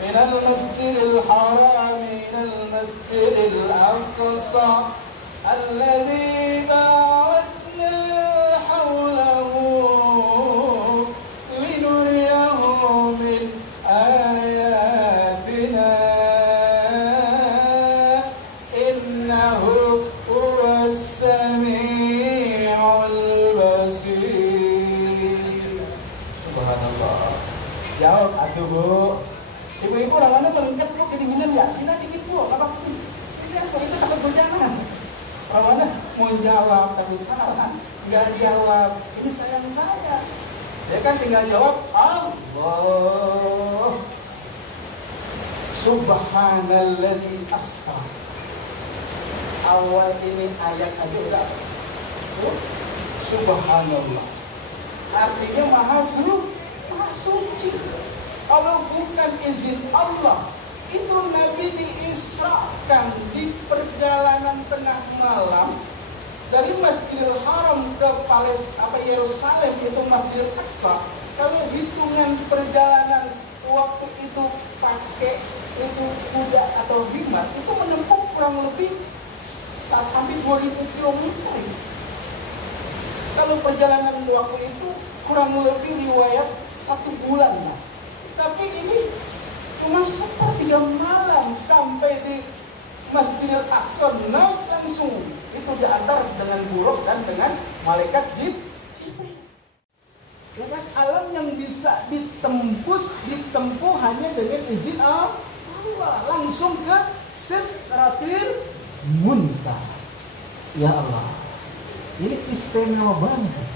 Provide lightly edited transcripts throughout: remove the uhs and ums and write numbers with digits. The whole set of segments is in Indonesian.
minal masjidil haram ilal masjidil aqsa alladzi barakna hawlahu linuriyahu min ayatina innahu huwas sami'ul basir. Subhanallah. Jawab atuh Bu. Ibu-ibu ramana melengket Bu, kedinginan ya. Sini dikit Bu, apa putih. Sini lihat Bu, itu takut berjalan. Ramana mau jawab tapi salah. Enggak jawab. Ini sayang saya. Ya kan tinggal jawab Allah. Subhanalladzi asra. Awal ini ayat aja udah Subhanallah. Artinya maha suci. Kalau bukan izin Allah, itu Nabi diisrakan di perjalanan tengah malam dari Masjidil Haram ke Yerusalem, itu Masjidil Aqsa. Kalau hitungan perjalanan waktu itu pakai itu kuda atau himar, itu menempuh kurang lebih hampir 2000 km. Kalau perjalanan waktu itu kurang lebih riwayat 1 bulan. Tapi ini cuma sepertiga malam sampai di Masjidil Aqsa, naik langsung. Itu diantar dengan buruk dan dengan malaikat Jibril. Ya kan? Alam yang bisa ditempuh hanya dengan izin Allah. Langsung ke Sidratil Muntaha. Ya Allah, ini istimewa banget.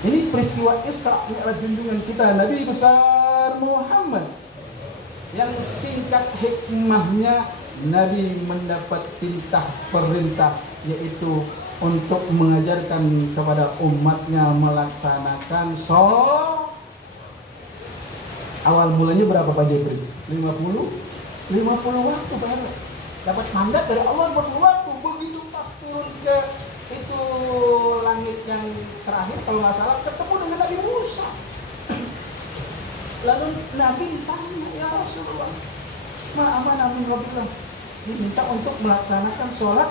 Ini peristiwa Isra Mi'raj junjungan kita Nabi besar Muhammad, yang singkat hikmahnya Nabi mendapat perintah yaitu untuk mengajarkan kepada umatnya melaksanakan sholat. Awal mulanya berapa Pak Jibril? 50 waktu baru dapat mandat dari Allah waktu. Begitu pas turun ke itu langit yang terakhir, kalau nggak salah ketemu dengan Nabi Musa. Lalu Nabi ditanya, ya Rasulullah, apa Nabi bilang diminta untuk melaksanakan sholat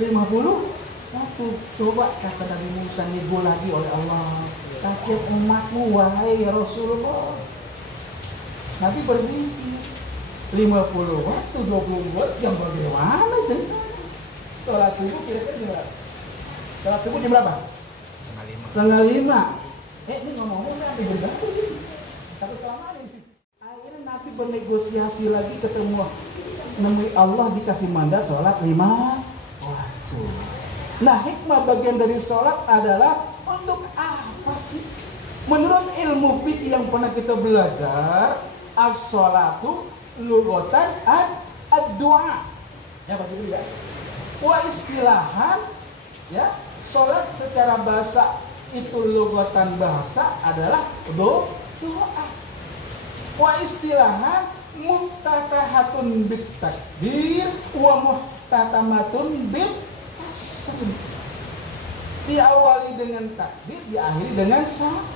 50 waktu. Coba kata Nabi Musa, nego lagi oleh Allah, kasihan umatmu wahai ya Rasulullah. Nabi berpikir 50 waktu 24 jam bagaimana jadi? Sholat subuh kira-kira berapa? Sholat subuh jam berapa? 4:30. Ini ngomong-ngomong saya sampai bergantung gitu. Tapi kelamaan ini. Akhirnya Nabi bernegosiasi lagi, ketemu nemui Allah, dikasih mandat sholat 5 waktu. Nah, hikmah bagian dari sholat adalah untuk apa sih? Menurut ilmu fikih yang pernah kita belajar, as-sholatu lughatan ad-du'a. Ya Pak Jibril ya. Wa istilahan ya, sholat secara bahasa itu lughatan bahasa adalah doa. Wa istilahan muftatahatun bit takbir wa muhtatamatun bit taslim. Diawali dengan takbir, diakhiri dengan salam.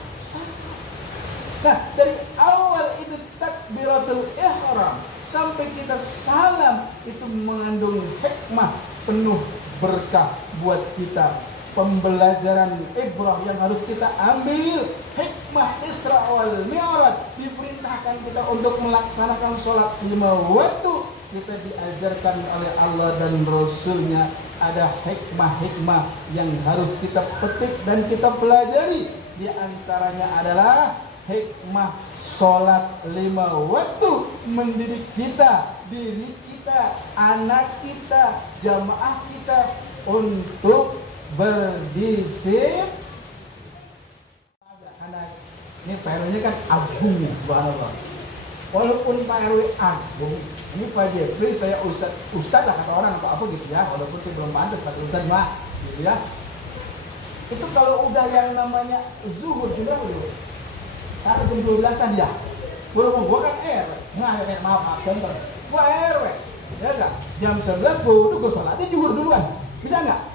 Nah, dari awal itu takbiratul ihram sampai kita salam itu mengandung hikmah penuh berkah buat kita. Pembelajaran ibrah yang harus kita ambil, hikmah Isra wal Mi'raj, diperintahkan kita untuk melaksanakan sholat 5 waktu. Kita diajarkan oleh Allah dan Rasulnya, ada hikmah-hikmah yang harus kita petik dan kita pelajari. Di antaranya adalah hikmah sholat 5 waktu, mendidik kita, diri kita, anak kita, jamaah kita untuk berdisiplin. Karena ini Pak RW-nya kan agung ya, subhanallah. Walaupun Pak RW agung, ini Pak Jeffrey saya ustad lah kata orang atau apa gitu ya, walaupun saya belum pantas pakai ustad mah gitu ya. Itu kalau udah yang namanya zuhur juga udah sampai jam 12-an ya. Gua kan RW. Nah, maaf contoh. Gua RW. Ya enggak? Jam 11 gua sholatnya zuhur duluan. Bisa enggak?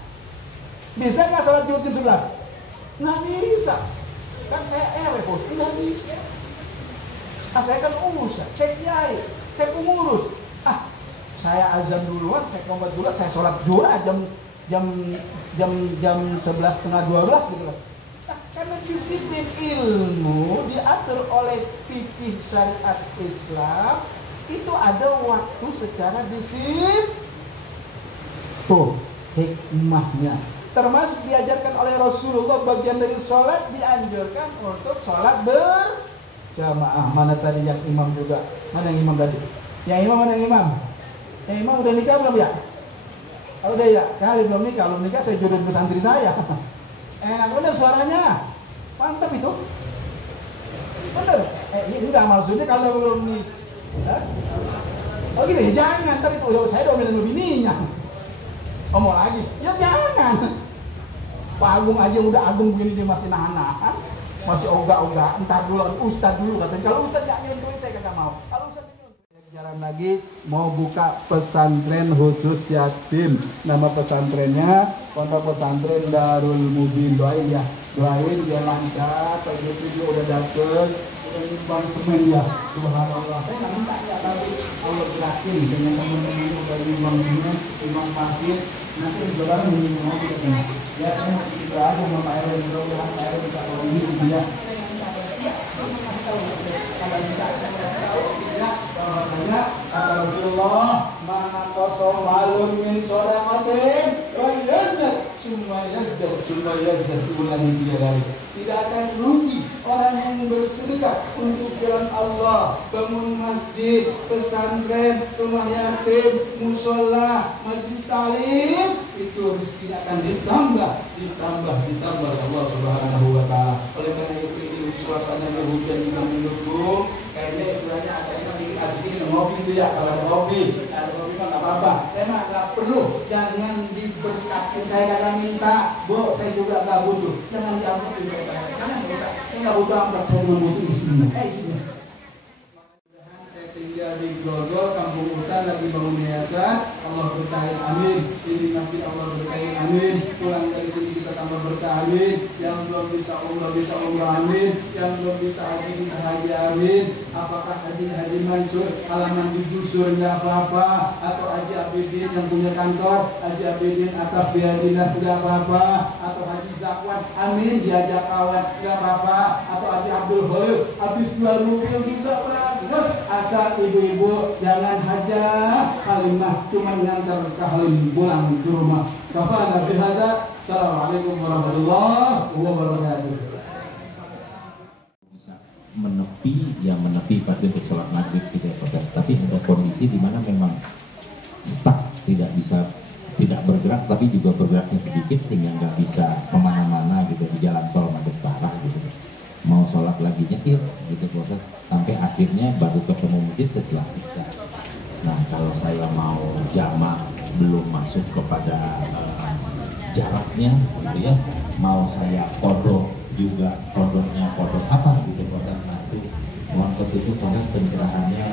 Bisa nggak sholat zuhur jam 11? Nggak bisa. Kan saya RW bos, nggak bisa. Saya kan urusan, saya kiai, saya pengurus. Saya azan duluan, saya komat duluan, saya sholat duluan jam 11:30 gitu loh. Karena disiplin ilmu diatur oleh fikih syariat Islam, itu ada waktu secara disiplin. Tuh hikmahnya. Termasuk diajarkan oleh Rasulullah, bagian dari sholat dianjurkan untuk sholat berjamaah. Mana tadi yang imam juga? Mana yang imam tadi? Yang imam mana yang imam? Yang imam udah nikah belum ya? Oh, udah ya? Kali belum nikah. Belum nikah saya jodohin ke santri saya. Enak bener suaranya, mantap itu, bener. Enggak, maksudnya kalau belum nih, oh gitu ya, jangan, ntar itu saya domelin bininya, mau lagi, ya jangan. Pak Agung aja udah agung begini dia masih nahan-nahan, masih ogah-ogah, entar dulu, ustad dulu katanya. Kalau ustad gak nyentuhin saya kagak mau. Kalau ustad jalan lagi mau buka pesantren khusus yatim. Nama pesantrennya Pondok Pesantren Darul Mubin. Doain ya, doain dia lancar. PJP dia udah dapet, udah nyumbang semen ya. Subhanallah. Saya nggak minta ya, tapi kalau gerakin dengan teman-teman udah nyumbang semen, nyumbang pasir, nanti lebaran minum lagi katanya. Ya saya mau cerita aja sama Pak Erwin, mudah-mudahan Pak Erwin bisa kalau ini gitu ya. Bahwasanya kata Rasulullah, mana kosong malun min sodamatin summa yazdad ulangi 3 kali. Tidak akan rugi orang yang bersedekah untuk jalan Allah, bangun masjid, pesantren, rumah yatim, musola, majlis talim, itu rezeki akan ditambah oleh Allah Subhanahu wa taala. Oleh karena itu ini suasana berhujan juga mendukung. Kayaknya istilahnya ada ini ngopi itu ya. Kalau ada ngopi mah nggak apa-apa. Saya mah nggak perlu, jangan diberkatin. Saya kagak minta, Bu, saya juga nggak butuh. Jangan diambil saya nggak butuh amplop, saya cuma butuh isinya. Isinya. Saya tinggal di Grogol, Kampung Hutan, lagi bangun yayasan. Allah berkahin, amin. Ini nanti Allah berkahin, amin. Pulang dari sini kita tambah berkah, amin. Yang belum bisa umrah, amin. Yang belum bisa haji, amin. Apakah haji Mansur halaman digusur nggak apa-apa, atau Haji Abidin yang punya kantor, Haji Abidin atas biaya dinas nggak apa-apa, atau Haji Zakwan, amin, diajak kawan nggak apa-apa, atau Haji Abdul Khalil habis 2 rupiah juga berangkat. Asal ibu-ibu jangan hajah Halimah cuma ngantar ke Halim pulang ke rumah. Kafana bihadza. Assalamualaikum warahmatullahi wabarakatuh. Menepi pasti untuk sholat maghrib gitu ya, tapi ada kondisi di mana memang stuck, tidak bergerak, tapi juga bergeraknya sedikit sehingga nggak bisa kemana-mana gitu di jalan tol macet parah gitu. Mau sholat lagi nyetir gitu proses sampai akhirnya baru ketemu masjid setelah isya. Nah kalau saya mau jamak belum masuk kepada jaraknya gitu ya, mau saya kodok juga, kodoknya kodok apa gitu kodok nanti waktu itu kodok pencerahannya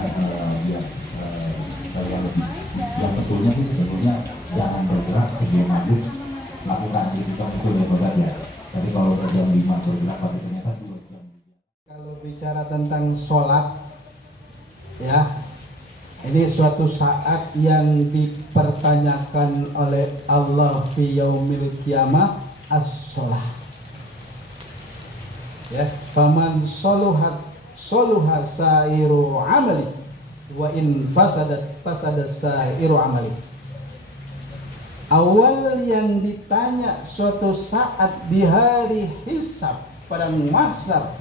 saya lebih yang betulnya itu sebetulnya jangan bergerak sebelum maghrib lakukan aktivitas itu ya kodok ya. Tapi kalau jam 5 bergerak pada ternyata 2 jam. Kalau bicara tentang sholat ya, ini suatu saat yang dipertanyakan oleh Allah fi yaumil qiyamah as-sholah. Ya, faman soluha sairu amali wa in fasadat sairu amali. Awal yang ditanya suatu saat di hari hisab pada mahsyar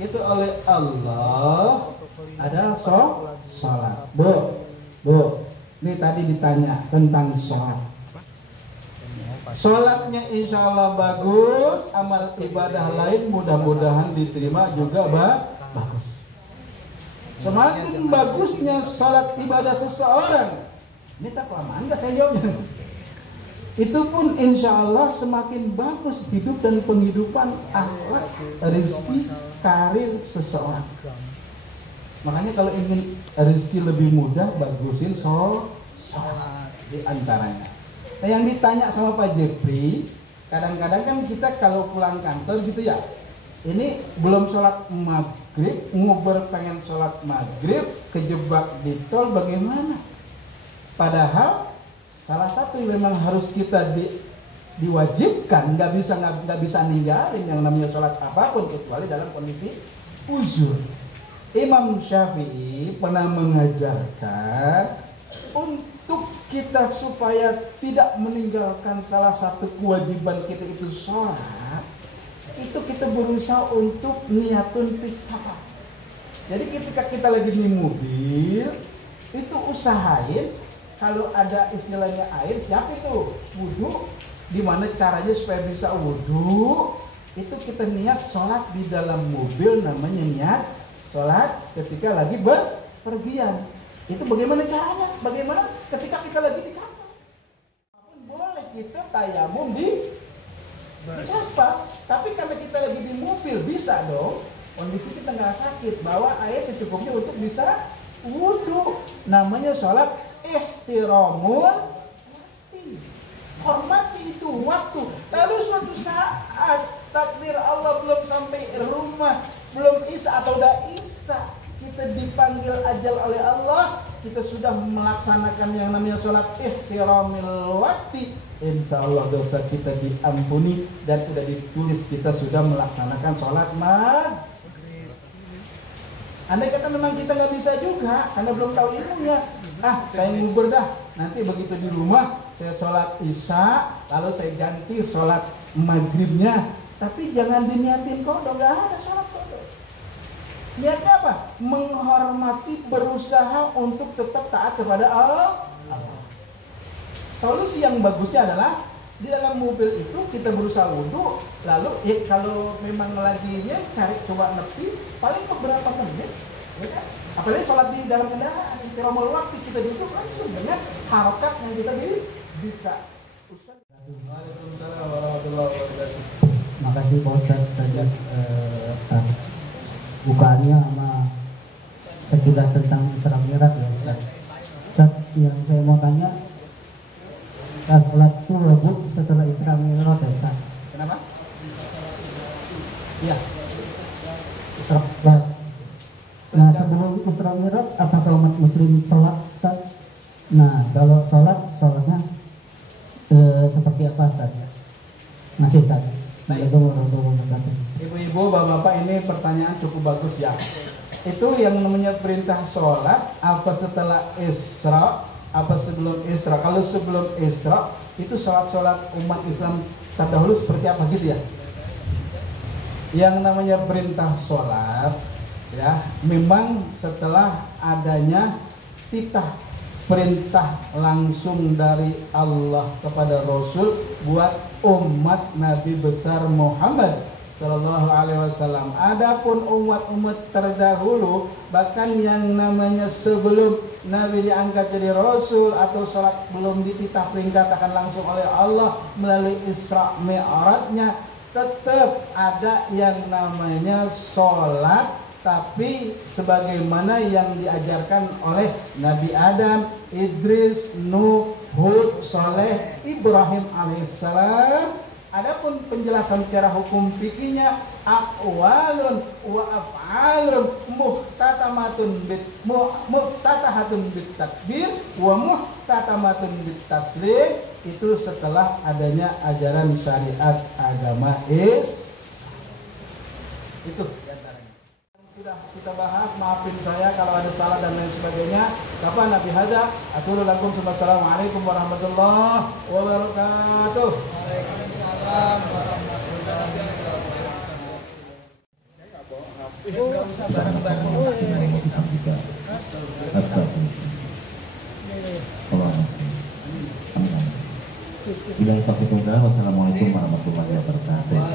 itu oleh Allah adalah sholat. Bu, ini tadi ditanya tentang sholat. Sholatnya insya Allah bagus, amal ibadah lain mudah-mudahan diterima juga bagus. Semakin bagusnya sholat ibadah seseorang, ini tak kelamaan nggak saya jawabnya. Itu pun insya Allah semakin bagus hidup dan penghidupan akhlak, rezeki, karir seseorang. Makanya kalau ingin rezeki lebih mudah, bagusin sholat di antaranya. Nah yang ditanya sama Pak Jeffrey, kadang-kadang kan kita kalau pulang kantor gitu ya, ini belum sholat maghrib, nguber pengen sholat maghrib, kejebak di tol, bagaimana? Padahal salah satu yang memang harus kita diwajibkan, nggak bisa ninggalin yang namanya sholat apapun kecuali dalam kondisi uzur. Imam Syafi'i pernah mengajarkan untuk kita supaya tidak meninggalkan salah satu kewajiban kita itu sholat, itu kita berusaha untuk niatun pisah. Jadi ketika kita lagi di mobil, itu usahain kalau ada istilahnya air, siapa itu? Wudhu. Dimana caranya supaya bisa wudhu? Itu kita niat sholat di dalam mobil, namanya niat sholat ketika lagi berpergian. Itu bagaimana caranya? Bagaimana ketika kita lagi di kapal? Boleh kita tayamum di kapal. Tapi karena kita lagi di mobil, bisa dong. Kondisi kita nggak sakit, bawa air secukupnya untuk bisa wudhu. Namanya sholat ihtiramul waktu. Hormati itu waktu. Lalu suatu saat takdir Allah belum sampai rumah, belum isya atau udah isya, kita dipanggil ajal oleh Allah, kita sudah melaksanakan yang namanya sholat ihtiramul waktu. Insya Allah dosa kita diampuni dan sudah ditulis kita sudah melaksanakan sholat maghrib. Andai kata memang kita nggak bisa juga karena belum tahu ilmunya, saya ngubur dah. Nanti begitu di rumah saya sholat isya, lalu saya ganti sholat maghribnya. Tapi jangan diniatin kodok, nggak ada sholat kodok. Niatnya apa? Menghormati, berusaha untuk tetap taat kepada Allah. Solusi yang bagusnya adalah di dalam mobil itu kita berusaha wudhu, lalu kalau memang laginya cari coba nepi paling beberapa menit, ya kan? Apalagi sholat di dalam kendaraan, ihtiramul waktu kita duduk langsung dengan harokat yang kita bisa. Waalaikumsalam warahmatullahi wabarakatuh. Makasih Pak Ustadz tadi bukaannya sama sekilas tentang Isra Mi'raj ya Ustadz. Ustadz, yang saya mau tanya, sholat itu wajib setelah Isra Mi'raj ya Ustadz? Kenapa? Iya. Isra. Nah, sebelum Isra Mi'raj apakah umat muslim sholat Ustadz? Nah, kalau sholatnya seperti apa Ustadz? Masih Ustadz. Ibu-ibu, bapak-bapak, ini pertanyaan cukup bagus ya. Itu yang namanya perintah sholat, apa setelah Isra, apa sebelum Isra? Kalau sebelum Isra, itu sholat-sholat umat Islam terdahulu seperti apa gitu ya? Yang namanya perintah sholat, ya, memang setelah adanya titah perintah langsung dari Allah kepada Rasul buat umat Nabi besar Muhammad Sallallahu Alaihi Wasallam. Adapun umat-umat terdahulu, bahkan yang namanya sebelum Nabi diangkat jadi Rasul atau sholat belum dititah perintahkan langsung oleh Allah melalui Isra Mi'rajnya, tetap ada yang namanya sholat, tapi sebagaimana yang diajarkan oleh Nabi Adam, Idris, Nuh, Hud, Saleh, Ibrahim alaihissalam. Adapun penjelasan secara hukum fikihnya, aqwalun wa af'alun muftatahatun bit takbir wa muhtatamatun bit taslim. Itu setelah adanya ajaran syariat agama itu sudah kita bahas. Maafin saya kalau ada salah dan lain sebagainya. Kapan Nabi Hadza atulu lakum. Assalamualaikum warahmatullahi wabarakatuh. Waalaikumsalam warahmatullahi wabarakatuh. Wassalamualaikum warahmatullahi wabarakatuh.